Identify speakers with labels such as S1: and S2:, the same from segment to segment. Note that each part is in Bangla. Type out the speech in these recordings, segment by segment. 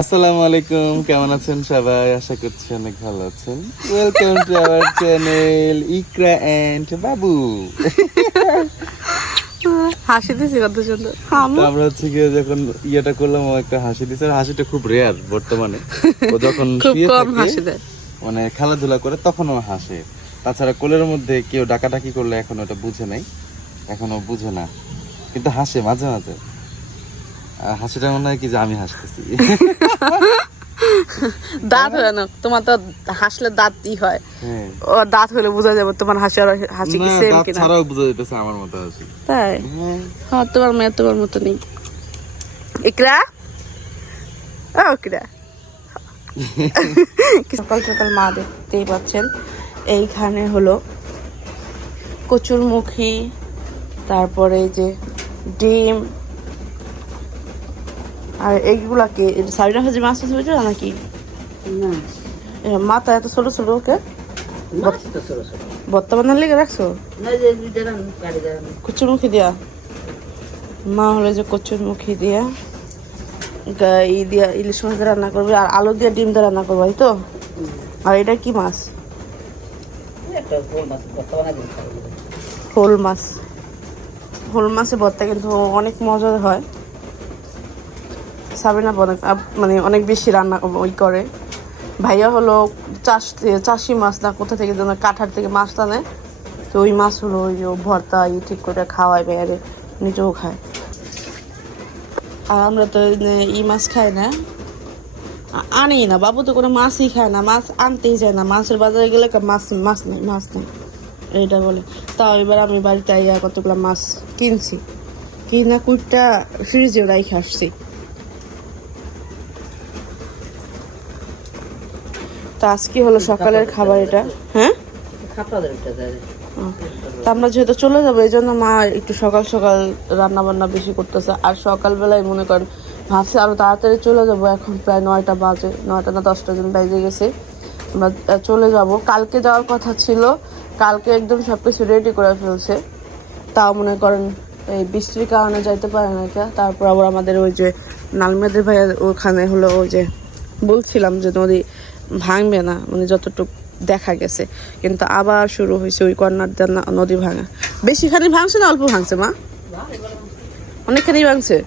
S1: আসসালামু আলাইকুম কেমন আছেন সবাই? আশা করছি অনেক ভালো আছেন। Welcome to our channel Iqra and Babu
S2: হাসি দিছি কত সুন্দর।
S1: আমরা হচ্ছে গিয়ে যখন ইয়েটা করলাম ও একটা হাসি দিছে। আর হাসিটা খুব রেয়ার বর্তমানে। ও যখন
S2: খুব
S1: শুয়ে থাকে, মানে খেলাধুলা করে তখন ও হাসে। তাছাড়া কোলের মধ্যে কেউ ডাকাডাকি করলে এখন ওটা বুঝে নাই। এখন ও বুঝে না। কিন্তু হাসে মাঝে মাঝে। হাসিটা মনে হয় কি যে আমি হাসতেছি।
S2: দাঁত হয় না তোমার তো হাসলে দাঁত ই হয়।
S1: হ্যাঁ।
S2: ও দাঁত হলে বোঝা যাবে তোমার হাসি আর হাসি কি সেম
S1: দাঁত
S2: কিনা।
S1: ছাড়াও বোঝা যেতেছে আমার মতো হাসি।
S2: তাই?
S1: হ্যাঁ।
S2: হ্যাঁ তোমার মেয়ে তোমার মতো নেই। ইকরা? ও ইকরা। সকাল সকাল মা দেখতেই পাচ্ছেন এইখানে হলো কচুরমুখী তারপরে এই যে ডিম আর এইগুলা কি সাবিনা ভাজি মাছ আছে বুঝছ নাকি?
S3: না।
S2: মাথা এত ছোট ছোট ওকে?
S3: মাছ তো ছোট ছোট।
S2: বর্তমানে লেগে রাখছো?
S3: দাঁড়ানো
S2: কচুরমুখী দিয়া। মা হলো যে কচুরমুখী দিয়া। গা- ই দিয়া ইলিশ মাছ দিয়ে রান্না করবে আর আলু দিয়ে ডিম দিয়ে রান্না করবে এই তো আর এটা কি মাছ?
S3: মাছ
S2: হোল মাছ। হোল মাছের ভর্তা কিন্তু অনেক মজার হয়। সাবিনা মানে অনেক বেশি রান্না ওই করে। ভাইয়া হলো চাষ চাষি মাছ না কোথা থেকে যেন কাঠার থেকে মাছ টানে তো ওই মাছ হলো ওই ভর্তা ই ঠিক করে খাওয়ায় বাইরে নিজেও খায়। আর আমরা তো ই মাছ খাই না, আ- আনি না, বাবু তো কোনো মাছই খায় না, মাছ আনতেই যায় না, মাছের বাজারে গেলে মাছ মাছ নেই মাছ নেই, এইটা বলে। তাও এবার আমি বাড়িতে আইয়া কতগুলো মাছ কিনছি, কিনা কুইটটা ফ্রিজে রাইখে আসছি। তো আজকে হলো সকালের খাবার এটা। হ্যাঁ? তা আমরা যেহেতু চলে যাব এই জন্য মা একটু সকাল সকাল রান্না বান্না বেশি করতেছে। আর সকালবেলায় মনে করেন ভাবছি আরও তাড়াতাড়ি চলে যাব এখন প্রায় নয়টা বাজে নয়টা না দশটা জন বাজে গেছে। আমরা চলে যাব। কালকে যাওয়ার কথা ছিল কালকে একদম সব কিছু রেডি করে ফেলছে। তাও মনে করেন এই বৃষ্টির কারণে যাইতে পারে না এটা। তারপর আবার আমাদের ওই যে নালমেদের ভাইয়া ওখানে হলো ওই যে বলছিলাম যে নদী ভাঙবে না মানে যতটুকু দেখা গেছে। কিন্তু আবার শুরু হয়েছে ওই কর্নার নদী ভাঙা। বেশিখানি ভাঙছে না, অল্প ভাঙছে, মা? অনেকখানি ভাঙছে।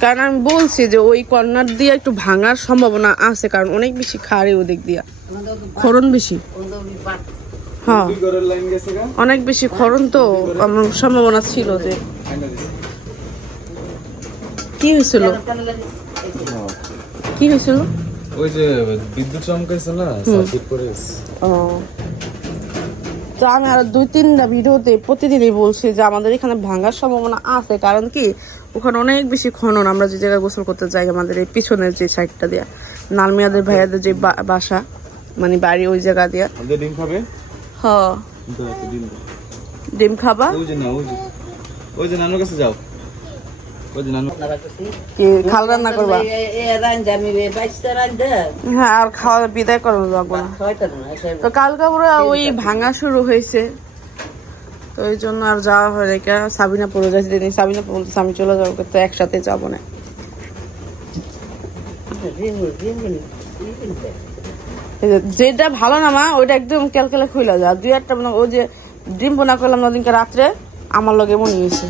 S2: কারণ আমি বলছি যে ওই কর্নার দিয়ে একটু ভাঙার সম্ভাবনা আছে, কারণ অনেক বেশি খাড়ি ওদিক দিয়া। খরণ বেশি। হ্যাঁ। অনেক বেশি খরণ তো আমার সম্ভাবনা ছিল যে। কি হয়েছিল? কি হয়েছিল?
S1: ওই যে বিদ্যুৎ চমকাইছে না সার্কিট করে
S2: ও। তো আমি আর দুই তিনটা ভিডিওতে প্রতিদিনই বলছি যে আমাদের এখানে ভাঙার সম্ভাবনা আছে কারণ কি ওখানে অনেক বেশি খনন আমরা যে জায়গায় গোসল করতে যাই আমাদের এই পিছনের যে সাইডটা দিয়া নালমিয়াদের ভাইয়াদের যে বাসা মানে বাড়ি ওই জায়গা দিয়া।
S1: ডিম খাবে?
S2: হ
S1: দাও। ডিম
S2: খাবা?
S1: ওই যে না ওই যে ওই যে নানুর কাছে যাও।
S2: হ্যাঁ আর খাওয়া বিদায় করব কালকে ওই ভাঙা শুরু হয়েছে। তো ওই জন্য আর যাওয়া হয় সাবিনা সাবিনা আমি চলে যাব তো একসাথে যাব না। যেটা ভালো না মা, ওইটা একদম ক্যালকেলে খুলে যায়। দুই একটা মানে ওই যে ডিম বোনা করলাম না ওদিনকে রাত্রে, আমার লগে মনে হয়েছে।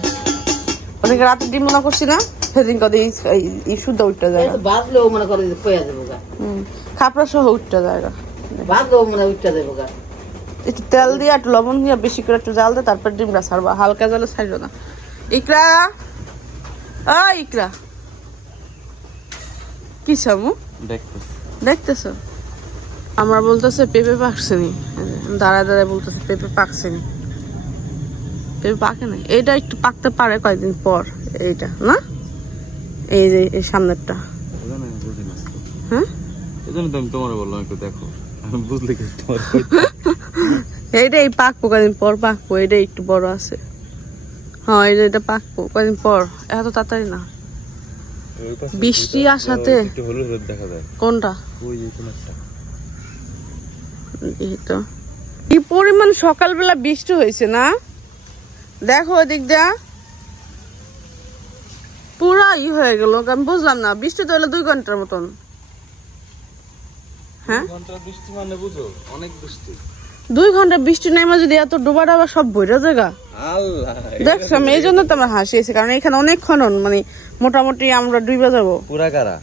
S2: ওদিনকে রাত্রে ডিম মনে করছি না সেদিনকে ওদের এই- শুদ্ধ উঠতে যায়
S3: বাঁধলেও মনে করে যে কয়া দেবো গা।
S2: হুম খাপড়া সহ উঠতে যায়
S3: বাঁধলেও মনে উঠতে দেবো গা।
S2: একটু তেল দিয়ে একটু লবণ দিয়ে বেশি করে একটু জাল দিয়ে তারপর ডিমটা ছাড়বা হালকা জালে ছাড়িও না। ইকরা! ও ইকরা! কি সামু?
S1: দেখতেছি।
S2: দেখতেছো? আমরা বলতেছে পেঁপে পাকছে নি। দাঁড়ায় দাঁড়ায় বলতেছে পেঁপে পাকছে নি। পেঁপে পাকে না এইটা একটু পাকতে পারে কয়েকদিন পর এইটা না? এই যে এই সামনেরটা। হ্যাঁ?
S1: তোমার বললাম একটু দেখো। কি
S2: এইটা এই পাকবো কদিন পর পাকবো এটা একটু বড় আছে। হ্যাঁ এটা এটা পাকবো কদিন পর। এত তাড়াতাড়ি না। বৃষ্টি আসাতে। কোনটা? কি পরিমাণ সকালবেলা বৃষ্টি হয়েছে না? দেখো ওদিক দিয়া। পুরা ই হয়ে গেল আমি বুঝলাম না বৃষ্টি তো হলো দুই ঘণ্টার মতন। হ্যাঁ?
S1: বৃষ্টি মানে বুঝো অনেক বৃষ্টি।
S2: দুই ঘণ্টা বৃষ্টি নেমে যদি এত ডোবা ডাবা সব বইরা জায়গা দেখছিলাম এই জন্য তো আমরা হাসিয়েছি কারণ এখানে অনেক খনন মানে মোটামুটি আমরা ডুবে যাব।
S1: পুরা কারা?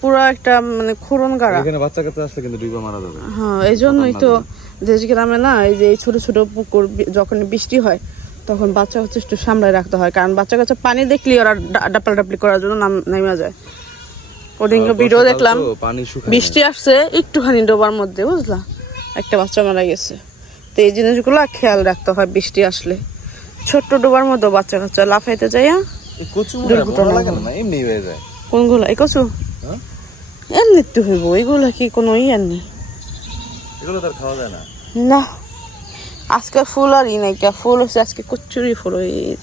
S2: পুরো একটা মানে খুরন গাড়া
S1: এখানে বাচ্চা কাচ্চা আসলে কিন্তু ডুবে মারা যাবে।
S2: হ্যাঁ এই জন্যই তো দেশ গ্রামে না এই যে ছোট ছোট পুকুর যখন বৃষ্টি হয় তখন বাচ্চা কাচ্চা একটু সামলায় রাখতে হয় কারণ বাচ্চা কাচ্চা পানি দেখলে ওরা ডাপাল ডাপলি করার জন্য নাম নেমে যায়। ওদিনকে ভিডিও দেখলাম
S1: পানি
S2: বৃষ্টি আসছে একটুখানি ডোবার মধ্যে বুঝলা? একটা বাচ্চা মারা গেছে। তো এই জিনিসগুলো খেয়াল রাখতে হয় বৃষ্টি আসলে। ছোট্ট ডোবার মধ্যে বাচ্চা কাচ্চা লাফাইতে যাইয়া
S1: হয়। হয়ে
S2: কোনগুলো? এই কচু?
S1: হ্যাঁ?
S2: এমনি তো হইব এগুলো কি কোনো ইয়ে নেই?
S1: এগুলো তো খাওয়া যায় না।
S2: না। আজকে ফুল আর ই নাই কে ফুল হচ্ছে আজকে কচুরি ফুল ওই যে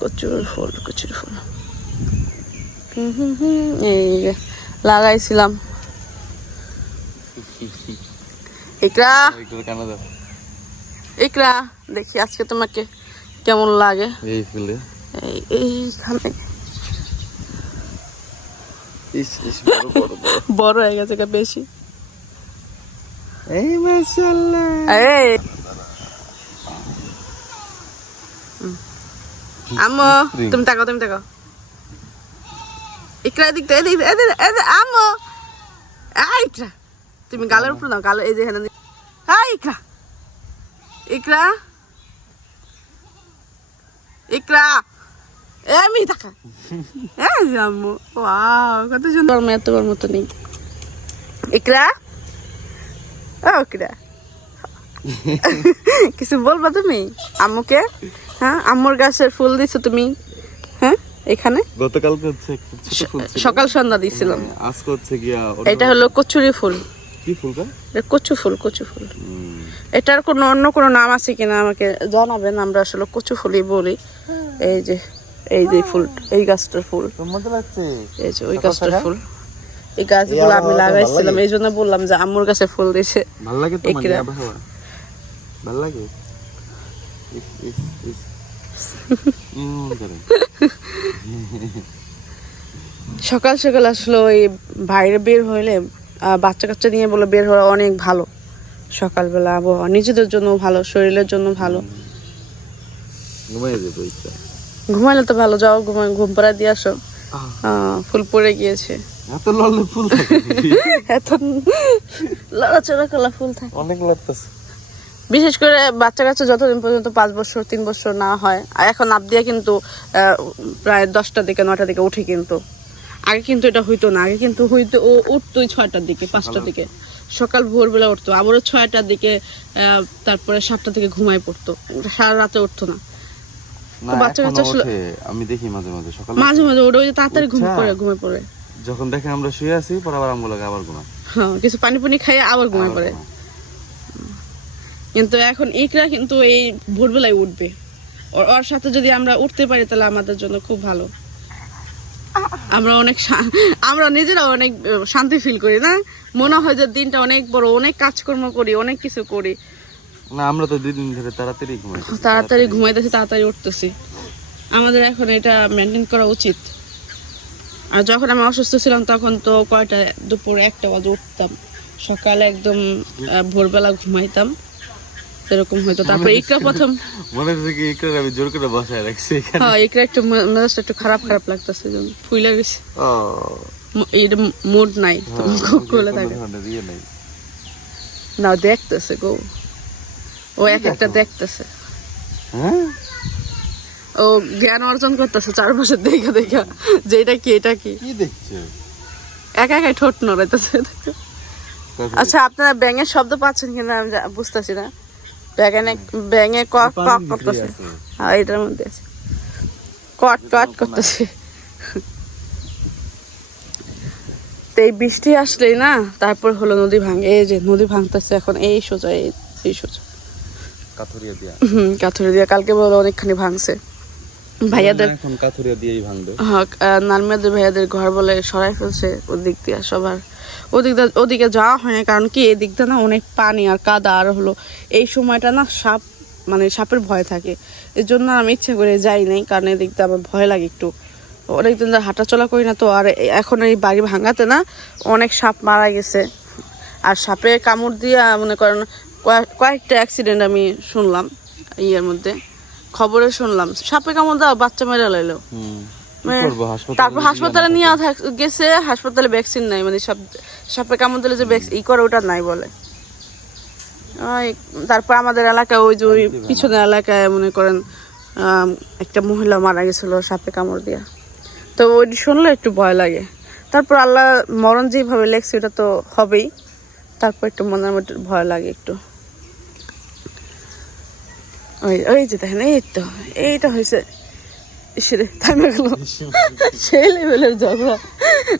S2: কচুরির ফুল কচুরি ফুল। হুম হুম হুম, এই লাগাইছিলাম। ইকরা। ইকরা দেখি আজকে তোমাকে কেমন লাগে।
S1: এই ফুলে।
S2: এইখানে।
S1: বড়
S2: হয়ে গেছে বেশি।
S1: এই মাশাআল্লাহ।
S2: আম্মু তুমি তাকাও তুমি তাকাও ইকরা এদিক এদিক এদিক এদিক আম্মু ইকরা তুমি গালের উপর দাও গালে এই যে এখানে হ্যাঁ ইকরা ইকরা ইকরা এ আমি তাকা যে আম্মু ওয়াও কত সুন্দর এত বড় মতো নেই ইকরা ও ইকরা কিছু বলবা তুমি আম্মুকে হ্যাঁ আম্মুর গাছের ফুল দিছো তুমি? হ্যাঁ এখানে?
S1: গতকালকে হচ্ছে ছোট ফুল
S2: সকাল সন্ধ্যা দিছিলাম।
S1: আজকে হচ্ছে গিয়া
S2: এটা হলো কচুরি ফুল।
S1: কি ফুলটা
S2: এটা কচু ফুল কচু ফুল। এটার কোনো অন্য কোনো নাম আছে কিনা আমাকে জানাবেন আমরা আসলে কচু ফুলই বলি। এই যে এই যে ফুল এই গাছটার ফুল। এই যে ওই গাছটার ফুল। এই গাছগুলো আমি লাগাইছিলাম এই জন্য বললাম যে আম্মুর কাছে ফুল দিছে।
S1: ভালো লাগে আবহাওয়া? ভালো লাগে? ইস ইস ইস
S2: সকাল সকাল আসলে ওই বাইরে বের হইলে বাচ্চা কাচ্চা নিয়ে বলে বের হওয়া অনেক ভালো। সকালবেলা আবহাওয়া নিজেদের জন্য ভালো শরীরের জন্য ভালো।
S1: ঘুমাই
S2: ঘুমাইলে তো ভালো যাও ঘুমাই ঘুম পাড়া দিয়ে আসো। ফুল পড়ে গিয়েছে।
S1: এত লড়লে ফুল থাকে।
S2: এত লড়াচড়া কলা ফুল থাকে।
S1: অনেক লড়তেছে
S2: বিশেষ করে বাচ্চা কাচ্চা যতদিন পর্যন্ত পাঁচ বছর তিন বছর না হয় আর এখন আপ দিয়ে কিন্তু প্রায় দশটার দিকে নয়টার দিকে উঠে কিন্তু। আগে কিন্তু এটা হইতো না আগে কিন্তু হইতো ও উঠতোই ছয়টার দিকে পাঁচটার দিকে। সকাল ভোরবেলা উঠতো আবারও ছয়টার দিকে তারপরে সাতটা থেকে ঘুমায় পড়তো। সারা রাতে উঠতো না। বাচ্চা কাচ্চা
S1: আমি দেখি মাঝে মাঝে সকালে
S2: মাঝে মাঝে ওটা ওই যে তাড়াতাড়ি ঘুম। পড়ে ঘুমে পড়ে।
S1: যখন দেখে আমরা শুয়ে আছি পর আবার আমগুলো আবার ঘুমা
S2: হ্যাঁ কিছু পানি পানি খাইয়ে আবার ঘুমায় পড়ে। কিন্তু এখন ইকরা কিন্তু এই ভোরবেলায় উঠবে। ওর সাথে যদি আমরা উঠতে পারি তাহলে আমাদের জন্য খুব ভালো। আমরা অনেক আমরা নিজেরা অনেক শান্তি ফিল করি না? মনে হয় যে দিনটা অনেক বড় অনেক কাজকর্ম করি অনেক কিছু করি।
S1: না আমরা তো দুই দিন ধরে তাড়াতাড়ি ঘুমাই
S2: তাড়াতাড়ি ঘুমাইতেছি তাড়াতাড়ি উঠতেছি। আমাদের এখন এটা মেনটেন করা উচিত। আর যখন আমি অসুস্থ ছিলাম তখন তো কয়টা দুপুর একটা বাজে উঠতাম। সকালে একদম ভোরবেলা ঘুমাইতাম। এরকম হয়তো। তারপরে ইকরা প্রথম
S1: মনে হচ্ছে কি একটু আমি জোর করে বসায় রাখছি এখানে।
S2: হ্যাঁ ইকরা একটু মেজাজটা একটু খারাপ খারাপ লাগতেছে ফুলে গেছে।
S1: ও।
S2: মুড নাই তুমি খুব খুলে থাকে। না দেখতেছে গো। ও এক একটা দেখতেছে।
S1: হ্যাঁ?
S2: ও জ্ঞান অর্জন করতেছে চারপাশে দেখা দেখা। যে এটা কি এটা কি?
S1: কি দেখছ?
S2: একা একাই ঠোঁট নড়াইতেছে আচ্ছা আপনারা ব্যাঙের শব্দ পাচ্ছেন কিনা আমি বুঝতেছি না। ব্যাঙে ব্যাঙে কক কক করতেছে। হ্যাঁ এটার মধ্যে আছে। কট কট করতেছে। তো এই বৃষ্টি আসলেই না তারপর হলো নদী ভাঙে এই যে নদী ভাঙতেছে এখন এই সোজা এই এই সোজা।
S1: কাথুরিয়া দিয়া।
S2: হুম কাথুরিয়া দিয়া। কালকে বলো অনেকখানি ভাঙছে। ভাইয়াদের
S1: এখন কাথুরিয়া দিয়েই ভাঙবে।
S2: হ্যাঁ আহ, ভাইয়াদের ঘর বলে সরাই ফেলছে ওদিক দিয়ে সবার। ওদিক ওদিকে যাওয়া হয় না কারণ কি এদিক দিয়ে না অনেক পানি আর কাদা আর হলো। এই সময়টা না সাপ মানে সাপের ভয় থাকে। এর জন্য আমি ইচ্ছা করে যাই নাই কারণ এদিক দিয়ে আমার ভয় লাগে একটু। অনেকদিন ধরে হাঁটাচলা করি না তো আর এখন এই বাড়ি ভাঙাতে না অনেক সাপ মারা গেছে। আর সাপে কামড় দিয়ে মনে করেন কয়েক- কয়েকটা অ্যাক্সিডেন্ট আমি শুনলাম ইয়ের মধ্যে। খবরে শুনলাম সাপে কামড় দেওয়া বাচ্চা মেরে লাইলো। মানে তারপর হাসপাতালে নিয়ে গেছে। হাসপাতালে ভ্যাকসিন নাই মানে সব সাপে কামড় দিলে যে ভ্যাকসিন ই করে ওটা নাই বলে। ওই তারপর আমাদের এলাকায় ওই যে ওই পিছনের এলাকায় মনে করেন একটা মহিলা মারা গেছিল সাপে কামড় দিয়া। তো ওইটি শুনলে একটু ভয় লাগে। তারপর আল্লাহ মরণ যেভাবে লেগছে ওটা তো হবেই। তারপর একটু মনের মধ্যে ভয় লাগে একটু। ওই ওই যে দেখেন এই তো এইটা হয়েছে ইসরে থামে গেল সেই লেভেলের ঝগড়া।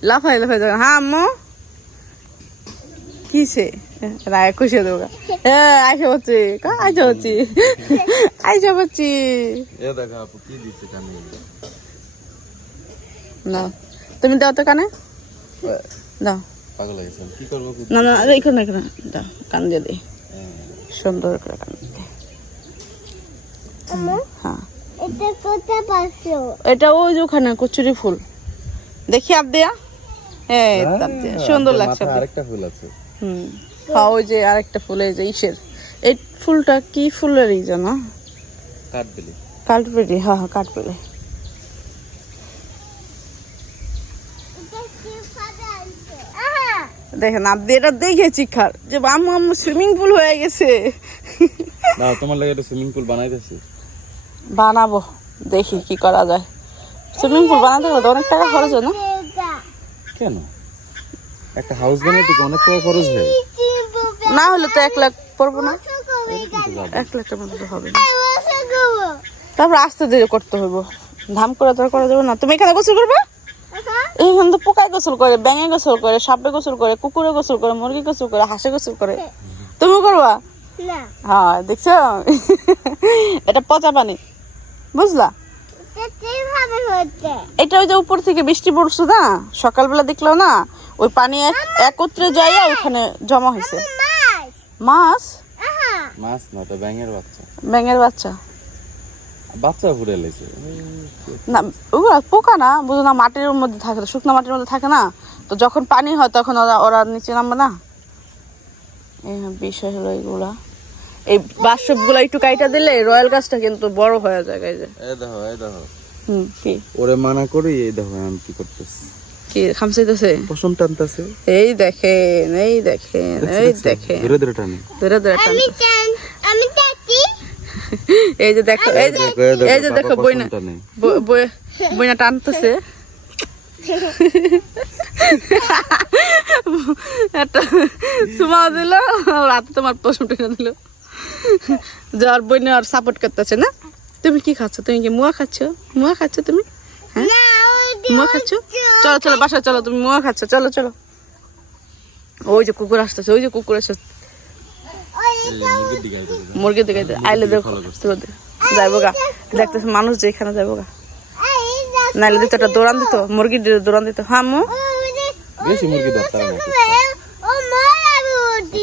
S2: লাফাই লাফাই ঝগড়া। হ্যাঁ আম্মু? কিসে রায় খুশি দেবো হ্যাঁ আইসা হচ্ছে আইসা
S1: কানে?
S2: না। তুমি দাও তো কানে। দাও। না না এখানে এখানে। দাও কান দিয়ে দিই।
S1: হ্যাঁ।
S2: সুন্দর করে কান। হ্যাঁ।
S4: এটা
S2: ওই যে ওখানে কচুরি ফুল। দেখি আপ দেয়া হ্যাঁ সুন্দর লাগছে
S1: আরেকটা ফুল আছে।
S2: হুম। হ্যাঁ ওই যে আরেকটা ফুল এই যে ইসের। এই ফুলটা কি ফুলের এই জানো
S1: কাট দিলি
S2: কাঠবেলি হ্যাঁ হ্যাঁ কাঠবেলি। দেখেন আপনি এটা দেখেছি খার। যে আম্মু আম্মু সুইমিং পুল হয়ে গেছে।
S1: না তোমার লাগে একটা সুইমিং পুল বানাইতেছি।
S2: বানাবো দেখি কি করা যায়। সুইমিং পুল বানাতে গেলে তো অনেক টাকা খরচ হয় না?
S1: কেন? একটা হাউস বানাইতে কি অনেক টাকা খরচ হয়?
S2: না হলে তো এক লাখ পড়ব না। এক লাখ টাকার মধ্যে হবে না। তারপর আস্তে ধীরে করতে হইব। ধাম করে তো করা যাবে না। তুমি এখানে গোসল করবে? এখানে তো পোকায় গোসল করে ব্যাঙে গোসল করে সাপে গোসল করে কুকুরে গোসল করে মুরগি গোসল করে হাঁসে গোসল করে। তুমি করবা?
S4: না।
S2: হ্যাঁ দেখছ? এটা পচা পানি। বুঝলা?
S4: এটা
S2: ওই যে উপর থেকে বৃষ্টি পড়ছে না? সকালবেলা দেখল না ওই পানি একত্রে যাইয়া ওখানে জমা হয়েছে।
S4: মাছ?
S2: মাছ
S1: না ওটা ব্যাঙের বাচ্চা।
S2: ব্যাঙের বাচ্চা।
S1: বাচ্চা ফুটে লেছে।
S2: না ওগুলা পোকা না বুঝো না মাটির মধ্যে থাকে না, শুকনো মাটির মধ্যে থাকে না। তো যখন পানি হয় তখন ওরা ওরা নিচে নামবে না? এই বিষয় হলো এইগুলা এই বাসগুলো একটু কাইটা দিলে রয়্যাল গাছটা কিন্তু বড় হয়ে যায় এই যে।
S1: এই দেখো এই দেখো।
S2: হুম কি?
S1: ওরে মানা করি এই দেখো আমি কি করতেছি।
S2: কি খামসাইতেছে
S1: পশম টানতেছে।
S2: এই দেখেন এই দেখেন এই দেখেন।
S1: ধীরে ধীরে টানে।
S2: ধরে ধরে
S4: আমি চান আমি দেখি
S2: এই যে দেখো এই যে
S1: এই
S2: যে দেখো বইনা
S1: টানে।
S2: বইনা টানতেছে। একটা সুমা দিল রাতে তোমার পশম টেনে দিল। যার বইনে আর সাপোর্ট করতেছে না? তুমি কি খাচ্ছ? তুমি কি মুয়া খাচ্ছ? মুয়া খাচ্ছ তুমি? হ্যাঁ? মুয়া খাচ্ছ? চলো চলো বাসা চলো তুমি মুয়া খাচ্ছ চলো চলো। ওই যে কুকুর আসতেছে ওই যে কুকুর আসতেছে। মুরগি দিকে আইলে দেখো। যাইবো গা। দেখতেছে মানুষ যে এখানে যাইবো গা। নাইলে দিত একটা দৌড়ান দিত মুরগি দিয়ে দৌড়ান দিত। হ্যাঁ মু?
S1: বেশি মুরগি দরকার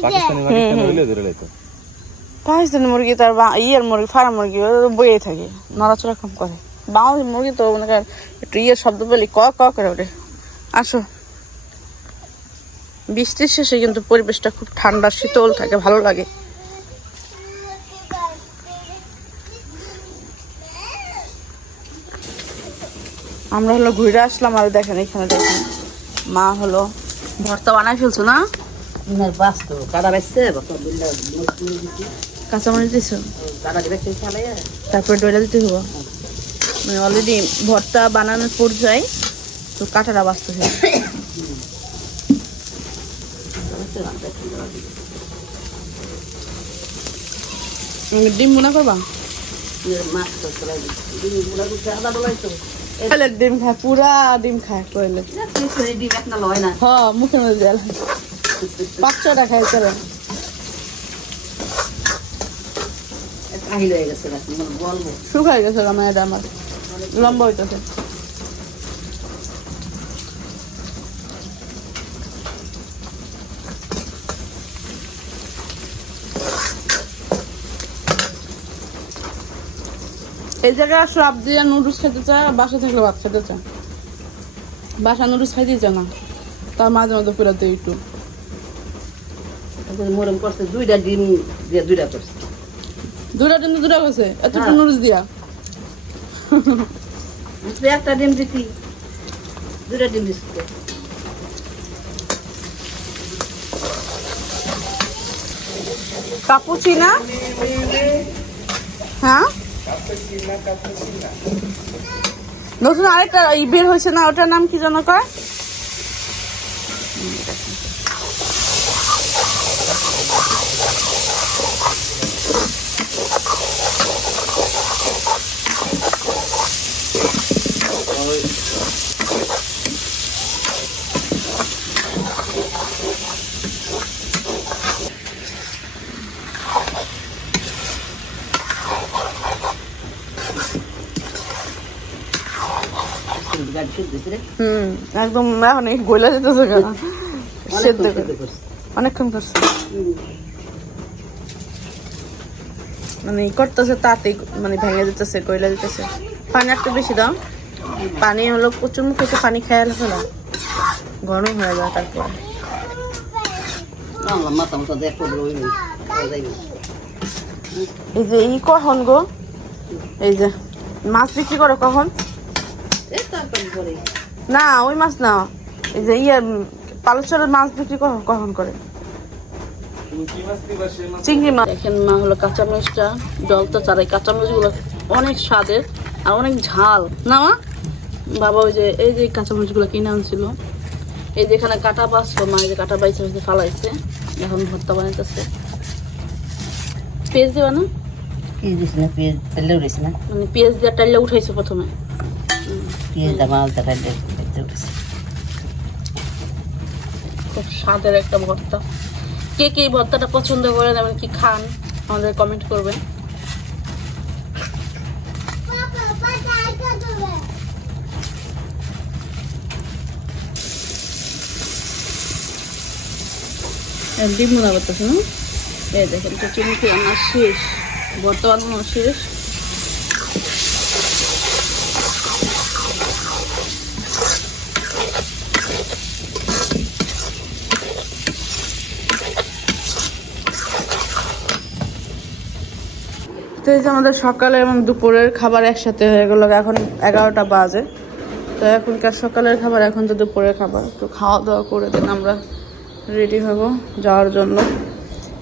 S1: পাকিস্তানি পাকিস্তানি হইলে ধরে লাইতো।
S2: পাকিস্তানি মুরগি তার ইয়ের মুরগি, ফার্ম মুরগি বইয়ে থাকে, নড়াচড়া কম করে। বাংলাদেশি মুরগি তো মনে করেন একটু ইয়ের শব্দ পেলে ক ক করে ওঠে। আসো। বৃষ্টির শেষে কিন্তু পরিবেশটা খুব ঠান্ডা, শীতল থাকে, ভালো লাগে। আমরা হলো ঘুরে আসলাম আর দেখেন এখানে দেখেন, মা হলো ভর্তা বানাই ফেলছো না?
S3: ইনার বাস্তু কাদা বেসছে
S2: কাঁচামরিচ দিছো? তারপরে ডয়লা দিতে হব মানে অলরেডি ভর্তা বানানোর পর্যায়ে তো কাঁটাটা বাঁচতে হবে ডিম মনে করবা? ডিম খায় পুরা ডিম খায় কোয়েলে
S3: এই ডিম এক না লয় না।
S2: হ মুখের মধ্যে দেয়াল পাঁচ ছটা খায় চলো
S3: কাহিল হয়ে গেছে বলব
S2: শুকাই গেছে আমার। লম্বা হইতেছে। এই জায়গায় আসলে দিয়ে নুডলস খেতে চায় বাসা থাকলে ভাত খেতে চায়। বাসা নুডলস খাইতে চায় না। তার মাঝে মধ্যে ফেরত একটু।
S3: মরম করছে দুইটা ডিম দিয়ে দুইটা করছে।
S2: দুটা ডিম দুটা গেছে। এত
S3: হ্যাঁ।
S2: নুডলস দিয়া।
S3: একটা ডিম দিতি দুইটা ডিম দিচ্ছি
S2: কাপুচিনা? হ্যাঁ? নতুন আরেকটা বের হয়েছে না ওটার নাম কি জানো কয়? হুম একদম এখন এই গইলা যেতেছে কেন সেদ্ধ
S3: অনেকক্ষণ করছি।
S2: মানে করতেছে তাতে মানে ভেঙে যেতেছে কইলা যেতেছে পানি একটু বেশি দাও। পানি হলো প্রচুর মুখে একটু পানি খেয়াল ফেলা গরম হয়ে যায় তারপর। এই যে ই কখন গো? এই যে মাছ বিক্রি করে কখন? না ওই মাছ না। এই যে ইয়ে পালচরের মাছ বিক্রি কখন কখন করে? চিংড়ি মাছ। দেখেন মা হলো কাঁচামরিচটা জলটা চারাই। কাঁচামরিচগুলো অনেক স্বাদের আর অনেক ঝাল। না মা? বাবা ওই যে এই যে কাঁচামরিচগুলো কিনে আনছিল। এই যে এখানে কাটা বাঁচলো মা এই যে কাটা বাইছে হয়েছে ফালাইছে। এখন ভর্তা বানাইতেছে। পেঁয়াজ দেবা না?
S3: কি দিস না? পেঁয়াজ দিস না?
S2: মানে পেঁয়াজ দিয়ে টাইলে উঠাইছে প্রথমে।
S3: আলতা খাইলে তেলেও
S2: খুব স্বাদের একটা ভর্তা। কে কে এই ভর্তাটা পছন্দ করেন এবং কি খান, আমাদের কমেন্ট করবেন।
S4: দেবে
S2: ডিম মনে করতেছে না? দেখেন কচুমুখি রান্না শেষ। বর্তমান শেষ। তো এই যে আমাদের সকালে এবং দুপুরের খাবার একসাথে হয়ে গেল। এখন এগারোটা বাজে। তো এখনকার সকালের খাবার, এখন তো দুপুরের খাবার। তো খাওয়া দাওয়া করে দিন, আমরা রেডি হব যাওয়ার জন্য।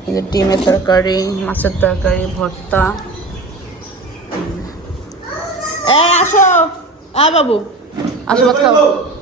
S2: এই যে ডিমের তরকারি, মাছের তরকারি, ভর্তা। এ, আসো। আ বাবু। আসো ভাত খাও